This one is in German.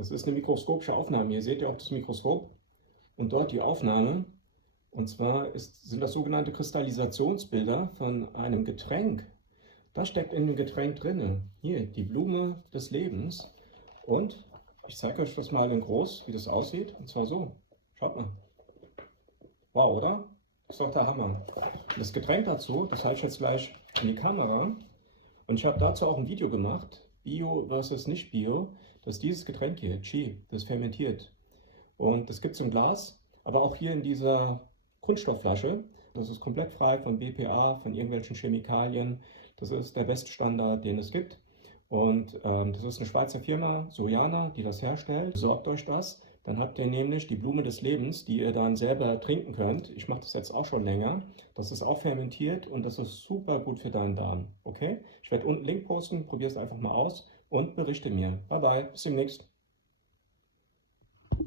Das ist eine mikroskopische Aufnahme. Hier seht ihr auch das Mikroskop und dort die Aufnahme. Und zwar sind das sogenannte Kristallisationsbilder von einem Getränk. Das steckt in dem Getränk drin. Hier, die Blume des Lebens. Und ich zeige euch das mal in groß, wie das aussieht. Und zwar so. Schaut mal. Wow, oder? Ist doch der Hammer. Und das Getränk dazu, das halte ich jetzt gleich in die Kamera. Und ich habe dazu auch ein Video gemacht. Bio versus nicht Bio. Das ist dieses Getränk hier, Chi, das ist fermentiert. Und das gibt es im Glas, aber auch hier in dieser Kunststoffflasche. Das ist komplett frei von BPA, von irgendwelchen Chemikalien. Das ist der beste Standard, den es gibt. Und das ist eine Schweizer Firma, Sojana, die das herstellt. Besorgt euch das. Dann habt ihr nämlich die Blume des Lebens, die ihr dann selber trinken könnt. Ich mache das jetzt auch schon länger. Das ist auch fermentiert und das ist super gut für deinen Darm. Okay? Ich werde unten einen Link posten, probier es einfach mal aus und berichte mir. Bye bye, bis demnächst.